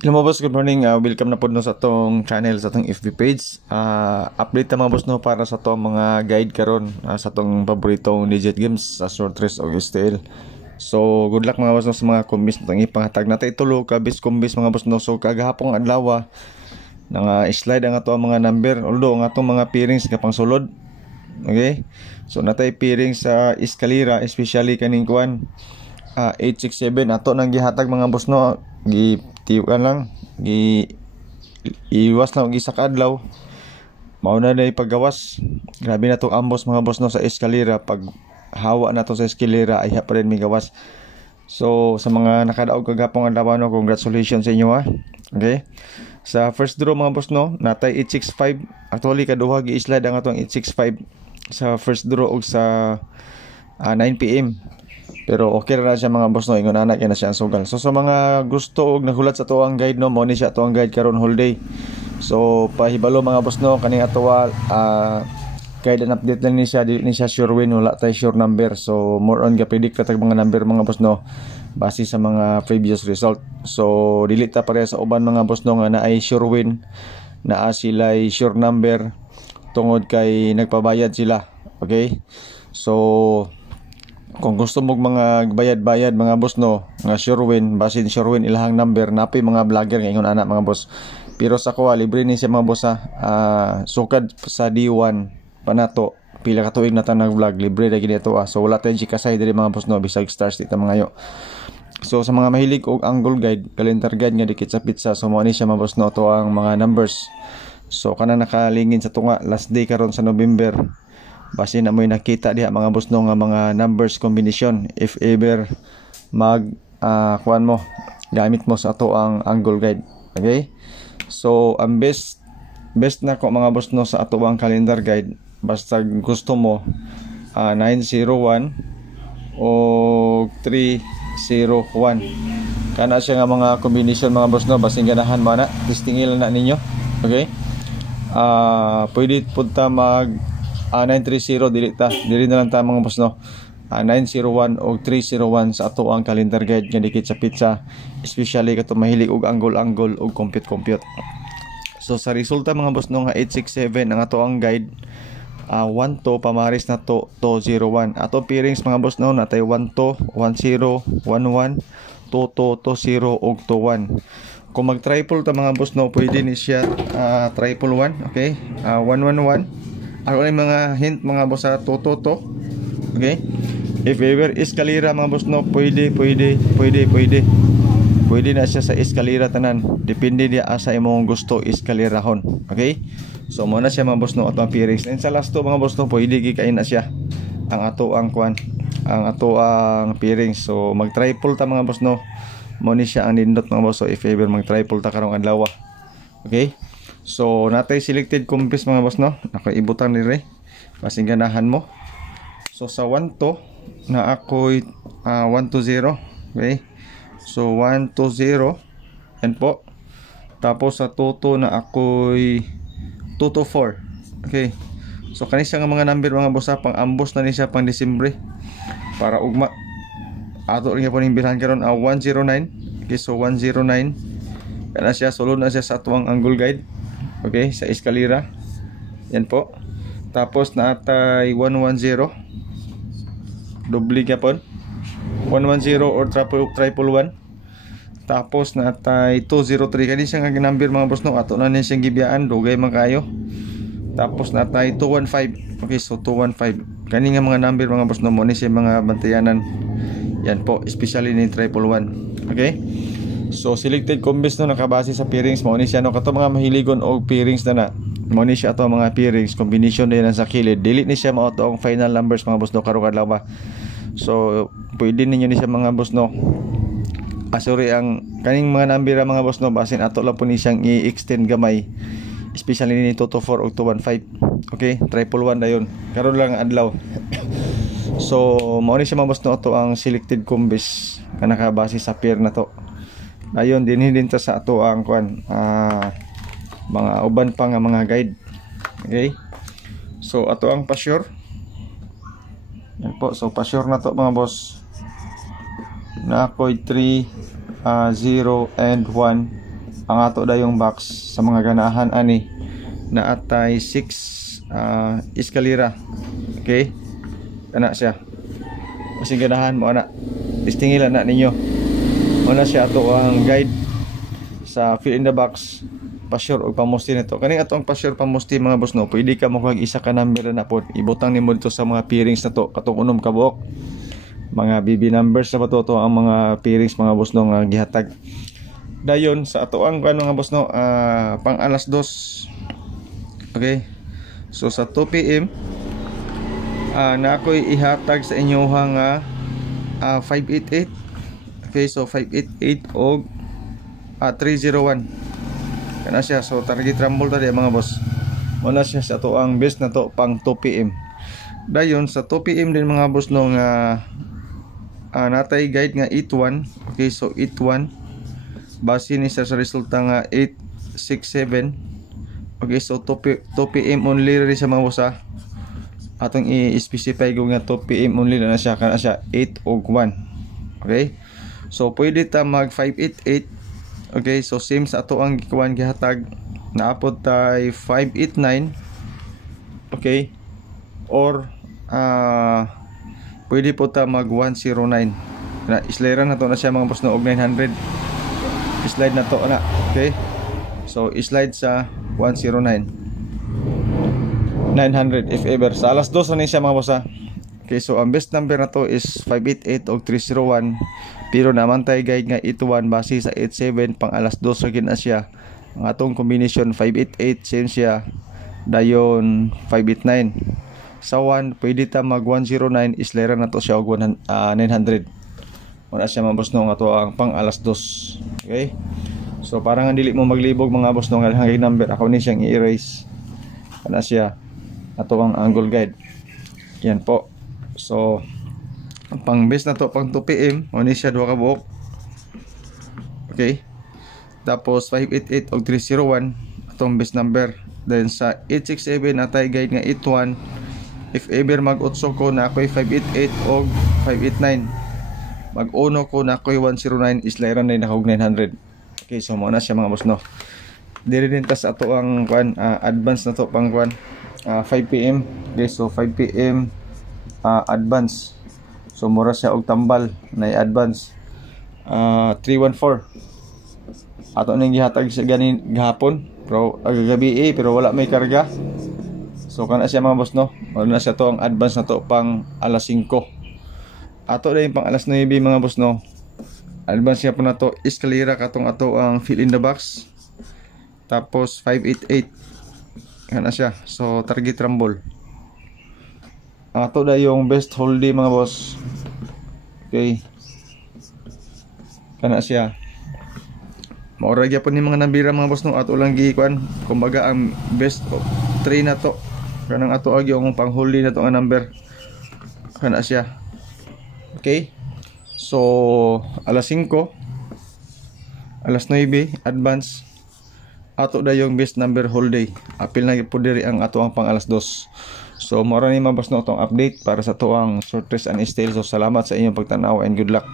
Hello mga boss, good morning. Welcome na po no sa atong channel, sa atong FB page. Update ta mga boss no para sa atong mga guide karon sa atong paboritong digit games sa short race o STL. So good luck mga boss no sa mga kombis natong ipanghatag natin itulo ka bis kombis mga boss no. So kagahapon adlaw nga slide ang ato ang mga number, although ang atong mga pairings kapang sulod. Okay? So natay pairing sa eskalera, especially kaning kuan 867 ato nang gihatag mga boss no. Gitiwan lang, iwas lang isa ka adlaw. Mauna na paggawas. Grabe na tong ambos mga boss no sa eskalera. Pag hawa na to sa eskalera ay pa rin may gawas. So sa mga nakadaog kagapong adlaw no, congratulations sa inyo ha. Okay? Sa first draw mga boss no, natay 865. Actually kaduha gi-slide ang atong 865 sa first draw og sa 9 PM. Pero okay na siya mga boss no, ingon anak yan na siya ang sugal. So sa mga gusto og nahulat sa tuwang guide no, mo ni siya tuwang guide karon whole day. So pahibalo mga boss no, kaning atuwa guide and update lang ni siya, dili ni siya sure win, wala tay sure number. So more on ga predict katag mga number mga boss no base sa mga previous result. So dili ta pareha sa uban mga boss no nga naay sure win, naa sila sure number tungod kay nagpabayad sila. Okay? So kung gusto mo mga bayad-bayad mga boss no, nga sure win, basin sure win ilahang number, napi mga vlogger ngayon anak mga boss. Pero sa kuha libre ni siya mga boss ha. Sukad sa D1 panato pila ka tuig na ta nag-vlog, libre ra gid ito So wala tayong chikasay diri mga boss no, bisag stars dito mga yo. So sa mga mahilig og angle guide, calendar guide nga dikit sa pizza, so mo ni siya mga boss no to ang mga numbers. So kana nakalingin sa tunga last day karon sa November. Base na mo'y nakita diha mga boss no nga mga numbers combination if ever mag kuan mo gamit mo sa ato ang angle guide. Okay? So ang best na ko mga boss no sa ato ang calendar guide, basta gusto mo 901 o 301 kana siya nga mga combination mga boss no, basing ganahan mo na testingil na ninyo. Okay? Pwede punta mag 930 dili na lang ta mga boss no. 901 o 301 sa ato ang calendar guide nga dikit sa pizza, especially kato mahilig og angle og compute. So sa resulta mga boss no nga 867 ang ato ang guide, 1 to pamaris na to 01. Ato pairings mga boss no natay 1 to 10 11 2 to 0 og 21. Kung mag triple ta mga boss no, pwede ni siya triple 1. Okay? 111. Ano ay mga hint mga boss sa to. Okay? If ever eskalera mga boss no, pwede na siya sa eskalera tanan. Depende dia asa imong gusto eskalerahon. Okay? So mo na siya mga boss no ato ang pairings. And sa last to mga boss no, pwede gikain na siya ang ato ang kwan, ang ato ang pairings. So mag triple ta mga boss no. Mo ni siya ang nindot mga boss. So if ever mag triple ta karong adlaw. Okay? So natay selected combis mga boss no, nakaibutan dire basing ganahan mo. So sa 1 to na ako'y 1 to 0. Okay, so 1 to 0 yan po. Tapos sa 2 to na ako'y 2 to 4. Okay, so kani siya nga mga number mga boss pang ambos na ni siya pang Disyembre para ugma ato rin po ning bilhan karon 109. Okay, so 109 kana siya, sulod na siya sa atuang angle guide. Okay, sa eskalera. Yan po. Tapos naatay 110. Doble gyapon. 110 or triple 1. Tapos naatay 203. Kani siya nga number mga boss no. Ato na ni siyang gibiyaan, dugay man kayo. Tapos naatay 215. Okay, so 215. Kani nga mga number mga boss no, mo ni siya mga bantayanan. Yan po, especially ni triple 1. Okay? So selected combis no nakabase sa pairings, mo ni siya no kato mga mahiligon og pairings na mo ni siya ato mga pairings combination din sa kilid, dili ni siya mao ang final numbers mga boss no karong adlaw ba. So pwede ninyo ni siya mga boss no sorry ang kaning mga number mga boss no, basin ato lang po ni siyang i-extend gamay, especially ni 224 og 215. Okay, triple 1 dayon karon lang adlaw. So mo ni siya mga boss no ato ang selected combis nga nakabase sa pair na to. Ayon din ta sa ato ang kuan mga uban pa nga mga guide. Okay? So ato ang pa-sure. Yan po, so pa-sure na to mga boss. Na ako'y 3 0 and 1 ang ato da yung box sa mga ganahan ani na atay 6 eskalera. Okay, kana siya kasi ganahan mo ana, istingilan na ninyo mo na siya ato ang guide sa fill in the box pa-sure o pamusti nito. Kaning atong pa-sure pamusti mga boss no, pwede ka mo kag isa ka number na po ibutang nimo dito sa mga pairings na to katong unom ka buok, mga BB numbers na ba to ang mga pairings mga boss no nga gihatag dayon sa ato ang mga boss no, pang alas 2. Okay, so sa 2 PM na ako'y ihatag sa inyo nga 588. Okay, so 588 og 301 kana siya. So target rumble tadi mga boss, wala siya sa ato ang best na to pang 2 PM. Dayon sa 2 PM din mga boss no nga natay guide nga 81. Okay, so 81 base ni sa resulta nga 867. Okay, so 2 PM only rin sa mga boss atong i-specify ko nga 2 PM only na siya, kana siya 8 og 1. Okay, so pwede ta mag 588. Okay, so same sa ato ang gikuan gihatag naapod tay 589. Okay, or pwede po ta mag 109 na islera na to na siya mga boss no og 900 slide na to na. Okay, so slide sa 109 900 if ever sa alas 2 na siya mga boss Okay, so ang best number na to is 588 og 301, pero naman tayo guide nga 81 base sa 87 pang alas 2 sa gina siya. Ang atong combination 588 same siya, dayon 589 sa 1 pwede ta mag 109 islera na to siya og 900 wala siya mga boss no nga to ang pang alas 2. Okay, so parang ang dili mo maglibog mga boss no nga hanggang number ako ni siyang i-erase kana siya ato ang angle guide yan po. So pang base na to pang 2 PM o ni siya 2 ka buok. Okay, tapos 588 og 301 atong base number. Then sa 867 natay guide nga 81. If ever mag 8 ko na ako'y 588 og 589, mag 1 ko na ako'y 109 islairan na nakog 900. Okay, so muna siya mga boss no. Diri din ta sa ato ang kuan advance na to pang kuan 5 PM. Okay, so 5 PM advance. So mura siya og tambal na advance 314. Ato ning gihatag sa ganin gahapon pero gabi pero wala may karga. So kana siya mga boss no. Wala na siya to ang advance na to pang alas 5. Ato din pang alas 9 mga boss no. Advance siya po na to eskalera katong ato ang fill in the box. Tapos 588 kana siya. So target rumble. Ato da yung best holding mga boss. Okay, kana siya maura gyapon ni mga nabira mga boss no. Ato lang gikuan kumbaga ang best 3 na to kanang ato agi ang pang holding na to nga number kana siya. Okay, so alas 5 alas 9 advance ato da yung best number whole day. Apil na po diri ang ato ang pang alas 2. So mora ni mabas no itong update para sa tuang short rest and style. So salamat sa inyong pagtanaw and good luck.